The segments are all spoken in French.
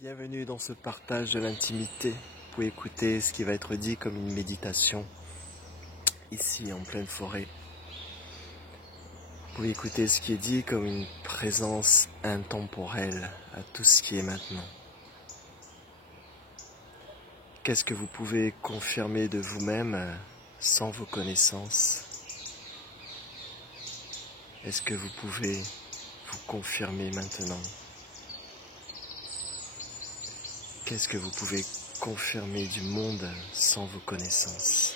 Bienvenue dans ce partage de l'intimité. Vous pouvez écouter ce qui va être dit comme une méditation, ici en pleine forêt. Vous pouvez écouter ce qui est dit comme une présence intemporelle à tout ce qui est maintenant. Qu'est-ce que vous pouvez confirmer de vous-même sans vos connaissances? Est-ce que vous pouvez vous confirmer maintenant? Qu'est-ce que vous pouvez confirmer du monde sans vos connaissances,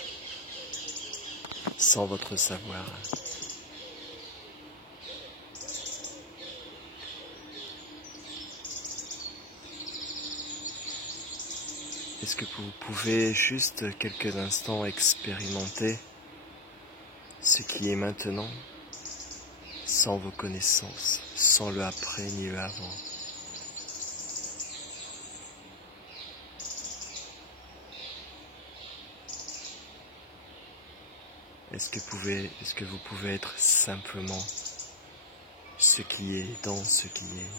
sans votre savoir? Est-ce que vous pouvez juste quelques instants expérimenter ce qui est maintenant, sans vos connaissances, sans le après ni le avant? Est-ce que vous pouvez être simplement ce qui est dans ce qui est,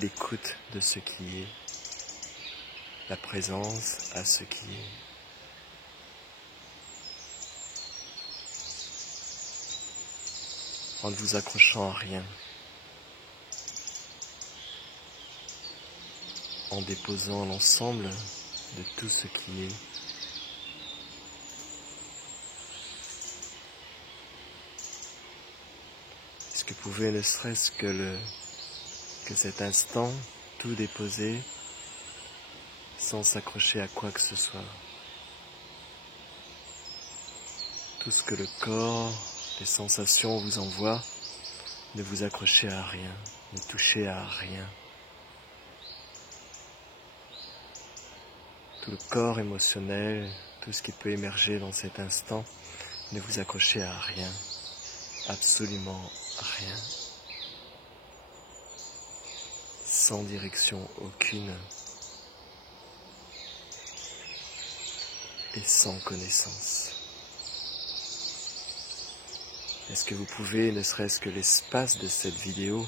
l'écoute de ce qui est, la présence à ce qui est. En ne vous accrochant à rien, en déposant l'ensemble de tout ce qui est. Est-ce que vous pouvez ne serait-ce que cet instant, tout déposer, sans s'accrocher à quoi que ce soit. Tout ce que le corps, les sensations vous envoient, ne vous accrochez à rien, ne touchez à rien. Tout le corps émotionnel, tout ce qui peut émerger dans cet instant, ne vous accrochez à rien, absolument rien, sans direction aucune et sans connaissance. Est-ce que vous pouvez, ne serait-ce que l'espace de cette vidéo,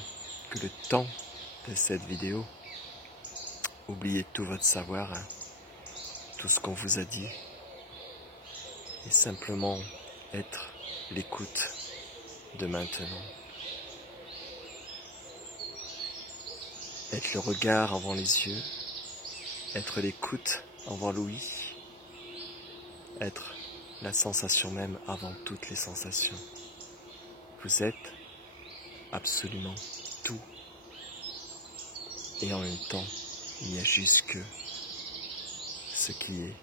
que le temps de cette vidéo, oublier tout votre savoir, tout ce qu'on vous a dit, et simplement être l'écoute de maintenant. Être le regard avant les yeux, être l'écoute avant l'ouïe, être la sensation même avant toutes les sensations. Vous êtes absolument tout. Et en même temps, il n'y a juste que ce qui est.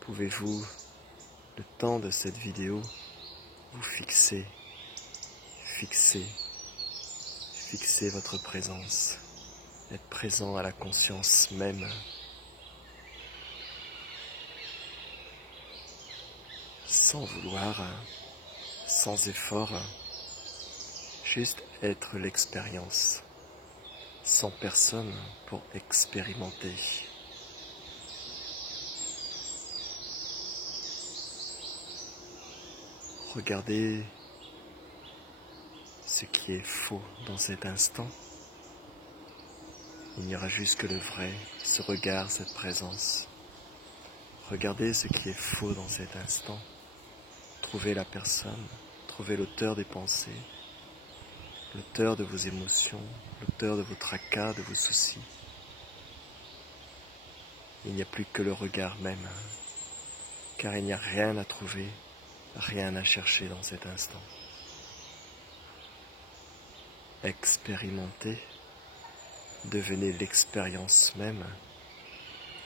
Pouvez-vous, le temps de cette vidéo, vous fixer votre présence, être présent à la conscience même, sans vouloir, sans effort, juste être l'expérience, sans personne pour expérimenter. Regardez ce qui est faux dans cet instant. Il n'y aura juste que le vrai, ce regard, cette présence. Regardez ce qui est faux dans cet instant. Trouvez la personne, trouvez l'auteur des pensées, l'auteur de vos émotions, l'auteur de vos tracas, de vos soucis. Il n'y a plus que le regard même, car il n'y a rien à trouver, rien à chercher dans cet instant. Expérimentez, devenez l'expérience même,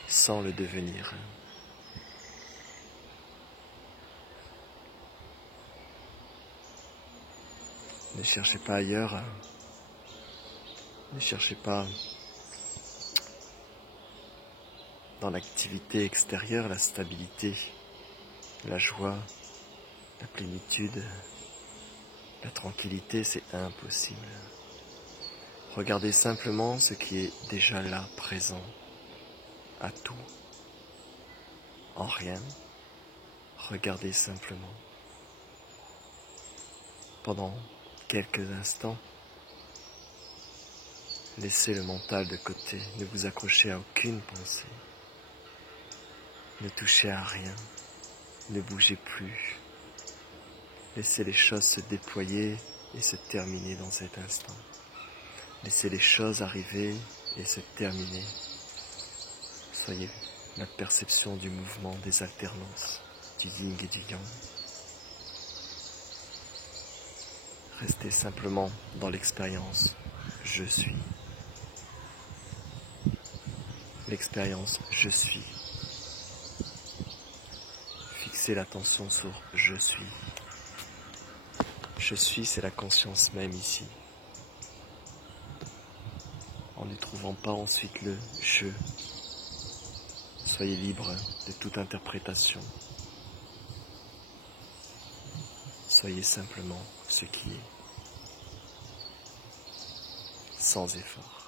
sans le devenir. Ne cherchez pas ailleurs, ne cherchez pas dans l'activité extérieure la stabilité, la joie, la plénitude, la tranquillité, c'est impossible. Regardez simplement ce qui est déjà là, présent, à tout, en rien. Regardez simplement. Pendant quelques instants. Laissez le mental de côté, ne vous accrochez à aucune pensée. Ne touchez à rien, ne bougez plus. Laissez les choses se déployer et se terminer dans cet instant. Laissez les choses arriver et se terminer. Soyez la perception du mouvement, des alternances, du yin et du yang. Restez simplement dans l'expérience « je suis ». L'expérience « je suis ». Fixez l'attention sur « je suis ». Je suis, c'est la conscience même ici. En ne trouvant pas ensuite le « je ». Soyez libre de toute interprétation. Soyez simplement ce qui est, sans effort.